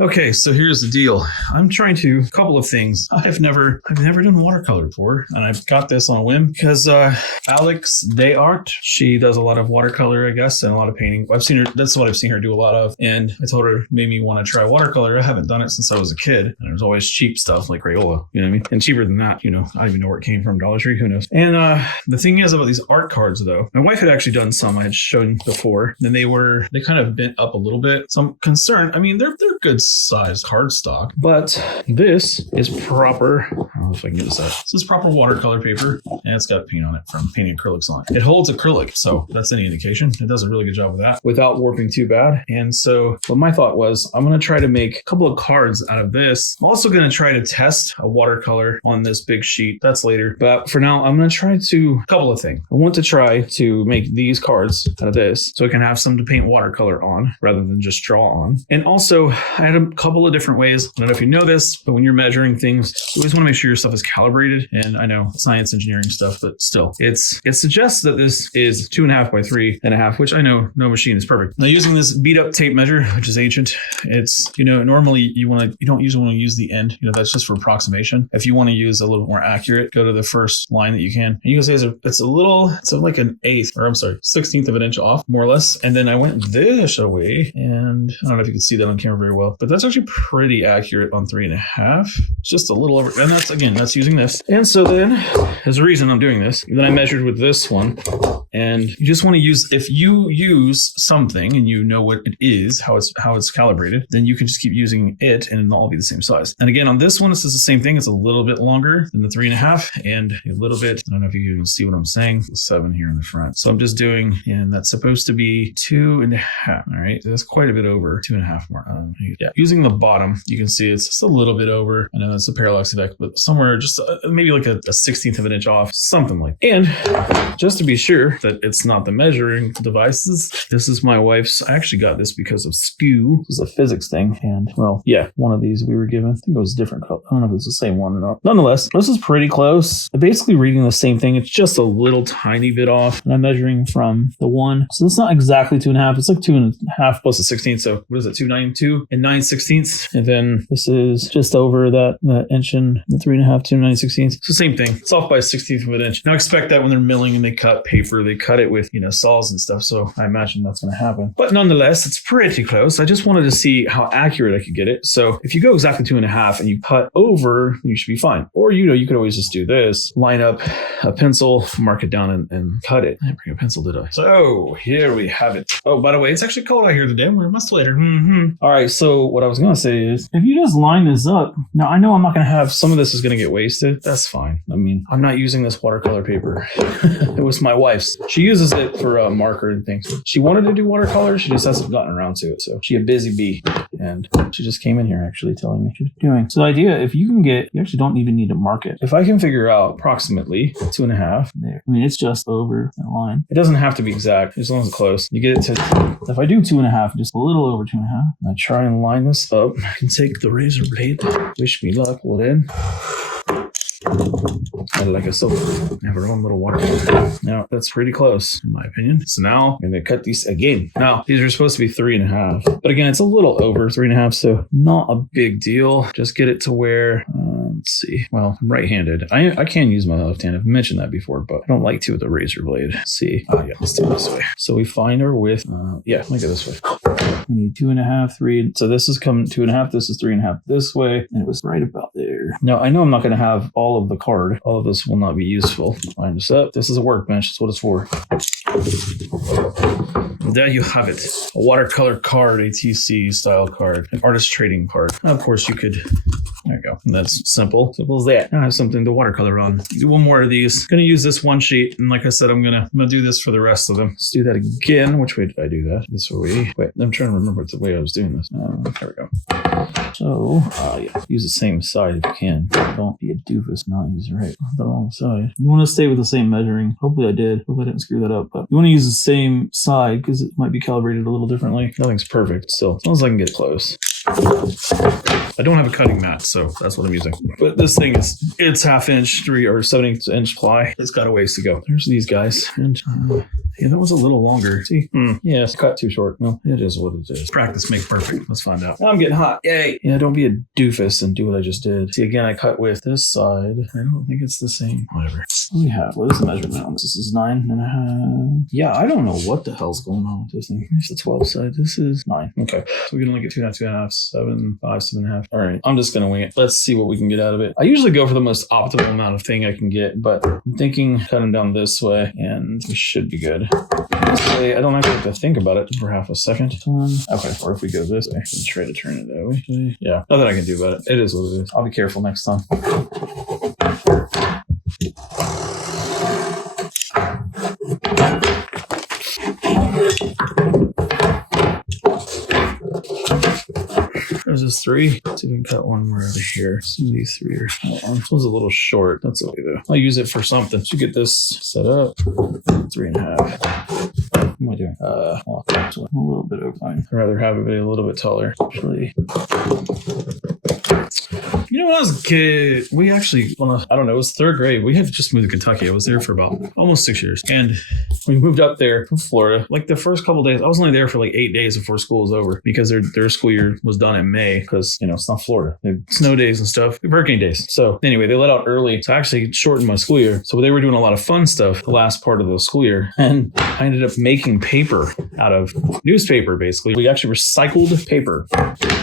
Okay, so here's the deal. I'm trying to, a couple of things. I've never done watercolor before, and I've got this on a whim because Alex Day Art, she does a lot of watercolor, I guess, and a lot of painting. I've seen her, that's what I've seen her do a lot of, and I told her, made me want to try watercolor. I haven't done it since I was a kid, and there's always cheap stuff like Crayola, you know what I mean? And cheaper than that, you know, I don't even know where it came from, Dollar Tree, who knows? And the thing is about these art cards, though, my wife had actually done some I had shown before, and they kind of bent up a little bit. So I'm concerned. I mean, they're good size cardstock, but this is proper. I don't know if I can get this out. This is proper watercolor paper, and it's got paint on it from painting acrylics on it. It holds acrylic, so that's any indication. It does a really good job of that without warping too bad. And so what my thought was, I'm going to try to make a couple of cards out of this. I'm also going to try to test a watercolor on this big sheet. That's later. But for now, I'm going to try a couple of things. I want to try to make these cards out of this so I can have some to paint watercolor on rather than just draw on. And also, I had a couple of different ways. I don't know if you know this, but when you're measuring things, you always want to make sure your stuff is calibrated. And I know science engineering stuff, but still, it suggests that this is 2.5 by 3.5, which I know no machine is perfect. Now, using this beat up tape measure, which is ancient, it's, you know, normally you don't usually want to use the end. You know, that's just for approximation. If you want to use a little more accurate, go to the first line that you can. And you can say it's like an 16th of an inch off, more or less. And then I went this away, and I don't know if you can see that on camera very well, but that's actually pretty accurate on 3.5, just a little over. And that's using this. And so then there's a reason I'm doing this. Then I measured with this one, and you just want to use, if you use something and you know what it is, how it's calibrated, then you can just keep using it and it'll all be the same size. And again, on this one, this is the same thing. It's a little bit longer than the 3.5 and a little bit, I don't know if you can see what I'm saying, 7 here in the front. So I'm just doing, and that's supposed to be 2.5. All right. That's quite a bit over 2.5 more. Yeah. Using the bottom, you can see it's just a little bit over. I know that's a parallax effect, but somewhere just maybe like a 16th of an inch off, something like that. And just to be sure that it's not the measuring devices, this is my wife's. I actually got this because of school. It was a physics thing. And well, yeah, one of these we were given. I think it was a different color. I don't know if it's the same one or not. Nonetheless, this is pretty close. I'm basically reading the same thing. It's just a little tiny bit off. And I'm measuring from the one. So it's not exactly 2.5. It's like 2.5 plus a 16th. So what is it? 2.92 and 9/16. And then this is just over that inch and the 3.5 to 9/16. It's the same thing. It's off by a 16th of an inch. Now expect that when they're milling and they cut paper, they cut it with, you know, saws and stuff. So I imagine that's going to happen. But nonetheless, it's pretty close. I just wanted to see how accurate I could get it. So if you go exactly 2.5 and you cut over, you should be fine. Or, you know, you could always just do this, line up a pencil, mark it down and cut it. I didn't bring a pencil, did I? So here we have it. Oh, by the way, it's actually cold out here today. We're much later. All right. So what I was going to say is, if you just line this up, now I know I'm not going to have, some of this is going to get wasted. That's fine. I mean, I'm not using this watercolor paper. It was my wife's. She uses it for a marker and things. She wanted to do watercolor. She just hasn't gotten around to it. So she a busy bee. And she just came in here actually telling me what she's doing. So the idea, if you can get, you actually don't even need to mark it. If I can figure out approximately 2.5 there, I mean, it's just over that line. It doesn't have to be exact as long as it's close. You get it to, if I do 2.5, just a little over 2.5, I try and line this up. I can take the razor blade, wish me luck, pull it in. Like a soap. Have our own little watercolor. Now that's pretty close in my opinion. So now I'm going to cut these again. Now these are supposed to be 3.5, but again, it's a little over 3.5, so not a big deal. Just get it to where, let's see. Well, I'm right-handed. I can use my left hand. I've mentioned that before, but I don't like to with the razor blade. Let's see. Oh yeah, let's do it this way. So we find our width. Yeah, let me go this way. We need 2.5, 3. So this is coming 2.5. This is 3.5 this way, and it was right about there. Now I know I'm not going to have all of the card. All of this will not be useful. Line this up. This is a workbench. That's what it's for. There you have it. A watercolor card, ATC style card, an artist trading card. Now, of course, you could. There you go. And that's simple. Simple as that. Now I have something to watercolor on. Do one more of these. Gonna use this one sheet, and like I said, I'm gonna do this for the rest of them. Let's do that again. Which way did I do that? This way. Wait, I'm trying to remember the way I was doing this. There we go. So, yeah, use the same side if you can. Don't be a doofus, not use it right. The wrong side. You want to stay with the same measuring. Hopefully I did. Hopefully I didn't screw that up. But you want to use the same side because it might be calibrated a little differently. Nothing's perfect still, as long as I can get close. I don't have a cutting mat, so that's what I'm using. But this thing it's 1/2 inch, 3 or 7/8 inch ply. It's got a ways to go. There's these guys, and Yeah, that was a little longer. See? Yeah, it's cut too short. Well, it is what it is. Practice makes perfect. Let's find out. I'm getting hot. Yay. Yeah, don't be a doofus and do what I just did. See, again, I cut with this side. I don't think it's the same. Whatever. What do we have? What is the measurement on this? This is 9.5. Yeah, I don't know what the hell's going on with this thing. Here's the 12 side. This is 9. Okay. So we can only get 2.5, 2.5, 7, 5, 7.5. All right. I'm just going to wing it. Let's see what we can get out of it. I usually go for the most optimal amount of thing I can get, but I'm thinking cutting down this way and we should be good. This way, I don't actually have to think about it for half a second. Okay. Or if we go this way, I can try to turn it that way. Yeah. Nothing I can do about it. It is what it is. I'll be careful next time. There's this 3. Let's see if we can cut one more out of here. Some of these 3 are this one's a little short. That's okay though. I'll use it for something. Should get this set up. 3.5. What am I doing? Well, a little bit over fine. I'd rather have it a little bit taller. Actually. You know, when I was a kid, we actually, I don't know, it was 3rd grade. We had just moved to Kentucky. I was there for about almost 6 years. And we moved up there from Florida. Like the first couple days, I was only there for like 8 days before school was over because their school year was done in May because, you know, it's not Florida. They had snow days and stuff, hurricane days. So anyway, they let out early. So I actually shortened my school year. So they were doing a lot of fun stuff the last part of the school year. And I ended up making paper out of newspaper, basically. We actually recycled paper.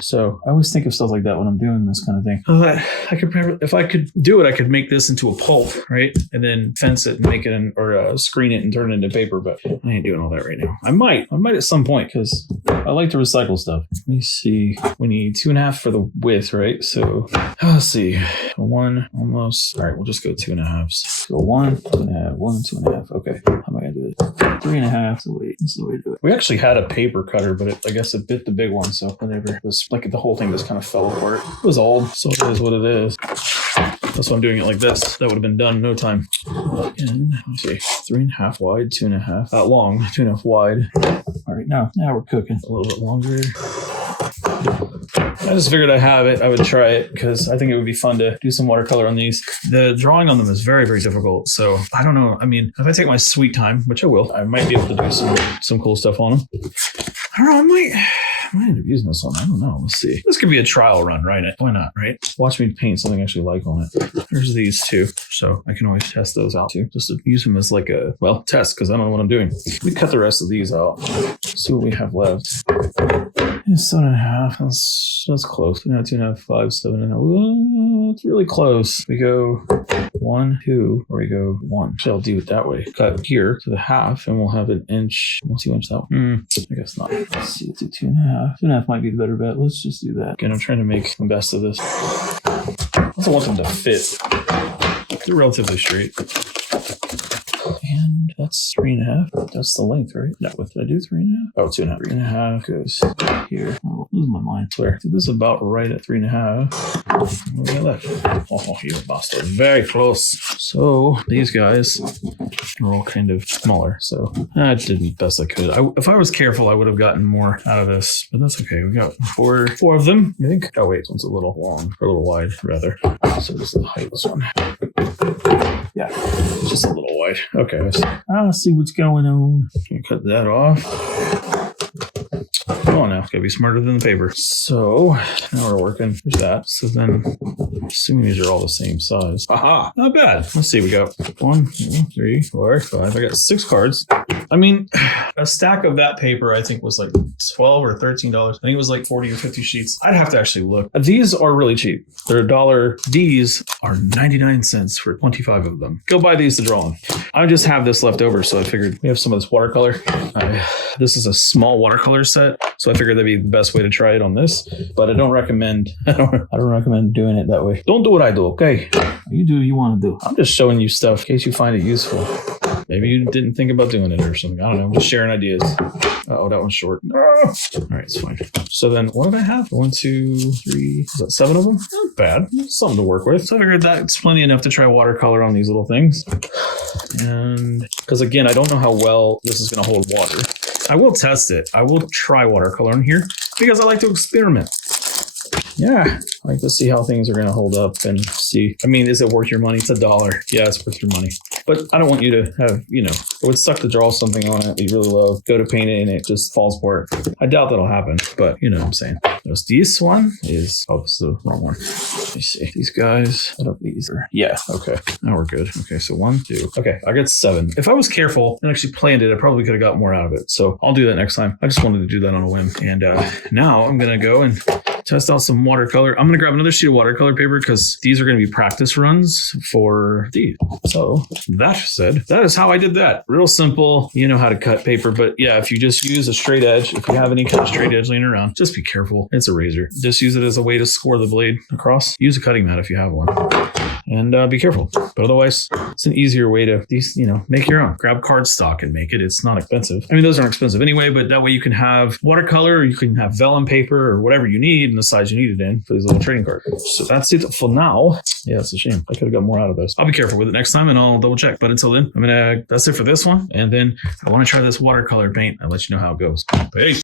So I always think of stuff like that when I'm doing this kind of thing. I could probably, if I could do it, I could make this into a pulp, right? And then fence it and make it or screen it and turn it into paper. But I ain't doing all that right now. I might at some point because I like to recycle stuff. Let me see. We need 2.5 for the width, right? So let's see. 1 almost. All right, we'll just go 2.5. So 1, 2.5, 1, 2.5. Okay. How am I gonna do this? 3.5. So wait, this is the way to do it. We actually had a paper cutter, but I guess it bit the big one. So whatever. This, like the whole thing just kind of fell apart. It was old, so it is what it is. That's why I'm doing it like this. That would have been done in no time. And let's see, 3.5 wide, 2.5 long, 2.5 wide. All right, now we're cooking. A little bit longer. I just figured I would try it because I think it would be fun to do some watercolor on these. The drawing on them is very, very difficult. So I don't know. I mean, if I take my sweet time, which I will, I might be able to do some cool stuff on them. I don't know. I might end up using this one. I don't know. Let's see. This could be a trial run, right? Why not, right? Watch me paint something I actually like on it. There's these 2. So I can always test those out too. Just to use them as like a, well, test because I don't know what I'm doing. We cut the rest of these out. See what we have left. 7.5. That's close. 2.5, 5, 7.5. Well, it's really close. We go 1, 2, or we go 1. So I'll do it that way. Cut here to the half, and we'll have an inch. We'll see how much that one. I guess not. Let's see. Let's do 2.5. 2.5 might be the better bet. Let's just do that. Again, I'm trying to make the best of this. I also want them to fit. They're relatively straight. And that's 3.5. That's the length, right? That width. Did I do 3.5? Oh, 2.5. 3.5 goes here. Oh, lose my mind. I swear. Dude, this is about right at 3.5. What do we got left? Oh, you bastard. Very close. So these guys are all kind of smaller. So I did the best I could. If I was careful, I would have gotten more out of this, but that's okay. We got four of them, I think. Oh wait, this one's a little long, or a little wide, rather. So this is the height of this one. Yeah, it's just a little wide. Okay, I'll see what's going on. Can cut that off. Come on now, gotta be smarter than the paper. So now we're working. There's that. So then, assuming these are all the same size. Aha, not bad. Let's see. We got 1, 2, 3, 4, 5. I got 6 cards. I mean, a stack of that paper I think was like $12 or $13. I think it was like 40 or 50 sheets. I'd have to actually look. These are really cheap. They're $1. These are 99 cents for 25 of them. Go buy these to draw on. I just have this left over, so I figured we have some of this watercolor. This is a small watercolor set, so I figured that'd be the best way to try it on this. But I don't recommend. I don't recommend doing it that way. Don't do what I do, okay? You do what you want to do. I'm just showing you stuff in case you find it useful. Maybe you didn't think about doing it or something. I don't know. I'm just sharing ideas. Oh, that one's short. All right, it's fine. So then what did I have? 1, 2, 3, is that 7 of them? Not bad. Something to work with. So I figured that's plenty enough to try watercolor on these little things. And because again, I don't know how well this is going to hold water. I will test it. I will try watercolor in here because I like to experiment. Yeah, I like to see how things are going to hold up and see. I mean, is it worth your money? It's $1. Yeah, it's worth your money. But I don't want you to have, it would suck to draw something on it that you really love, go to paint it, and it just falls apart. I doubt that'll happen, but you know what I'm saying. This one is, it's the wrong one. Let me see. These guys, I don't think these are, yeah, okay. Now we're good. Okay, so 1, 2. Okay, I got 7. If I was careful and actually planned it, I probably could have got more out of it. So I'll do that next time. I just wanted to do that on a whim. And now I'm going to go and test out some watercolor. I'm going to grab another sheet of watercolor paper because these are going to be practice runs for these. So that said, that is how I did that. Real simple. You know how to cut paper, but yeah, if you just use a straight edge, if you have any kind of straight edge laying around, just be careful. It's a razor. Just use it as a way to score the blade across. Use a cutting mat if you have one. And be careful. But otherwise, it's an easier way to, make your own. Grab cardstock and make it. It's not expensive. I mean, those aren't expensive anyway, but that way you can have watercolor, or you can have vellum paper, or whatever you need in the size you need it in for these little trading cards. So that's it for now. Yeah, it's a shame. I could have got more out of this. I'll be careful with it next time and I'll double check. But until then, that's it for this one. And then I want to try this watercolor paint. I'll let you know how it goes. Peace.